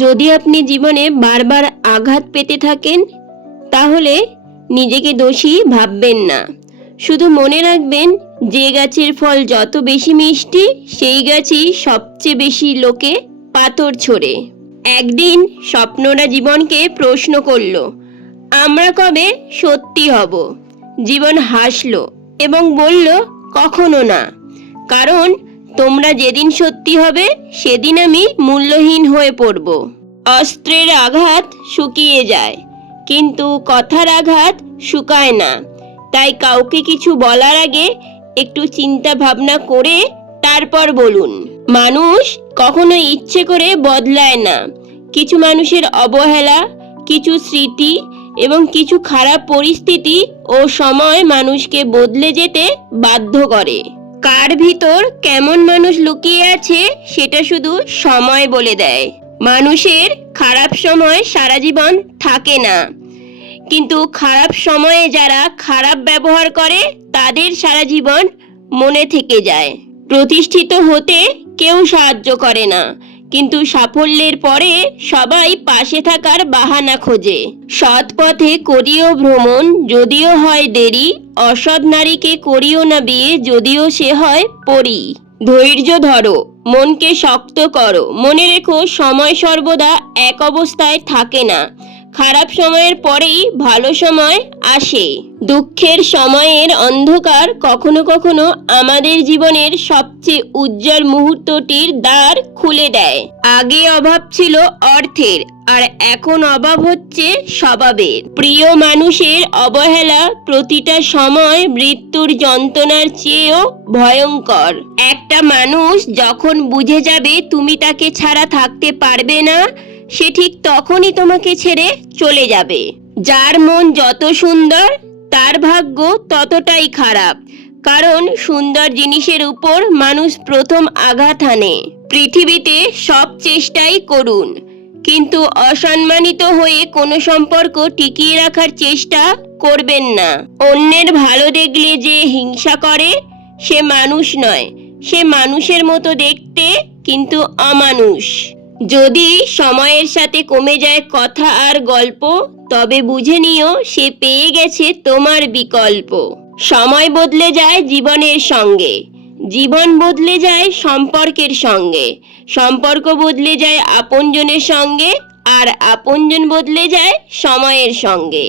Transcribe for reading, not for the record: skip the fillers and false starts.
যদি আপনি জীবনে বারবার আঘাত পেতে থাকেন তাহলে নিজেকে দোষী ভাববেন না। শুধু মনে রাখবেন, যে গাছের ফল যত বেশি মিষ্টি সেই গাছই সবচেয়ে বেশি লোকে পাথর ছোড়ে। একদিন স্বপ্নরা জীবনকে প্রশ্ন করল, আমরা কবে সত্যি হব? জীবন হাসলো এবং বলল, কখনো না। কারণ তোমরা যেদিন সত্যি হবে সেদিন আমি মূল্যহীন হয়ে পড়ব। অস্ত্রের আঘাত শুকিয়ে যায়, কিন্তু কথার আঘাত শুকায় না। তাই কাউকে কিছু বলার আগে একটু চিন্তা ভাবনা করে তারপর বলুন। মানুষ কখনো ইচ্ছে করে বদলায় না। কিছু মানুষের অবহেলা, কিছু স্মৃতি এবং কিছু খারাপ পরিস্থিতি ও সময় মানুষকে বদলে যেতে বাধ্য করে। কার ভিতর কেমন মানুষ লুকিয়ে আছে সেটা শুধু সময় বলে দেয়। মানুষের খারাপ সময় সারা জীবন থাকে না, কিন্তু খারাপ সময়ে যারা খারাপ ব্যবহার করে তাদের সারা জীবন মনে থেকে যায়। প্রতিষ্ঠিত হতে কেউ সাহায্য করে না, কিন্তু সাফল্যের পরে সবাই পাশে থাকার বাহানা খোঁজে। সৎ পথে করিও ভ্রমণ, যদিও হয় দেরি। অসৎ নারীকে করিও না বিয়ে, যদিও সে হয় পরী। ধৈর্য ধরো, মনকে শক্ত করো। মনে রেখো, সময় সর্বদা এক অবস্থায় থাকে না। খারাপ সময়ের পরেই ভালো সময় আসে। দুঃখের সময়ের অন্ধকার কখনো কখনো আমাদের জীবনের সবচেয়ে উজ্জ্বল মুহূর্তটির দ্বার খুলে দেয়। আগে অভাব ছিল অর্থের, আর এখন অভাব হচ্ছে স্বভাবের। প্রিয় মানুষের অবহেলা প্রতিটা সময় মৃত্যুর যন্ত্রণার চেয়েও ভয়ঙ্কর। একটা মানুষ যখন বুঝে যাবে তুমি তাকে ছাড়া থাকতে পারবে না, সে ঠিক তখনই তোমাকে ছেড়ে চলে যাবে। যার মন যত সুন্দর তার ভাগ্য ততটাই খারাপ, কারণ সুন্দর জিনিসের উপর মানুষ প্রথম আঘাত হানে। পৃথিবীতে সব চেষ্টাই করুন, কিন্তু অসম্মানিত হয়ে কোনো সম্পর্ক টিকিয়ে রাখার চেষ্টা করবেন না। অন্যের ভালো দেখলে যে হিংসা করে সে মানুষ নয়, সে মানুষের মতো দেখতে কিন্তু অমানুষ। যদি সময়ের সাথে কমে যায় কথা আর গল্প, তবে বুঝে নিও সে পেয়ে গেছে তোমার বিকল্প। সময় বদলে যায় জীবনের সঙ্গে, জীবন বদলে যায় সম্পর্কের সঙ্গে, সম্পর্ক বদলে যায় আপনজনের সঙ্গে, আর আপনজন বদলে যায় সময়ের সঙ্গে।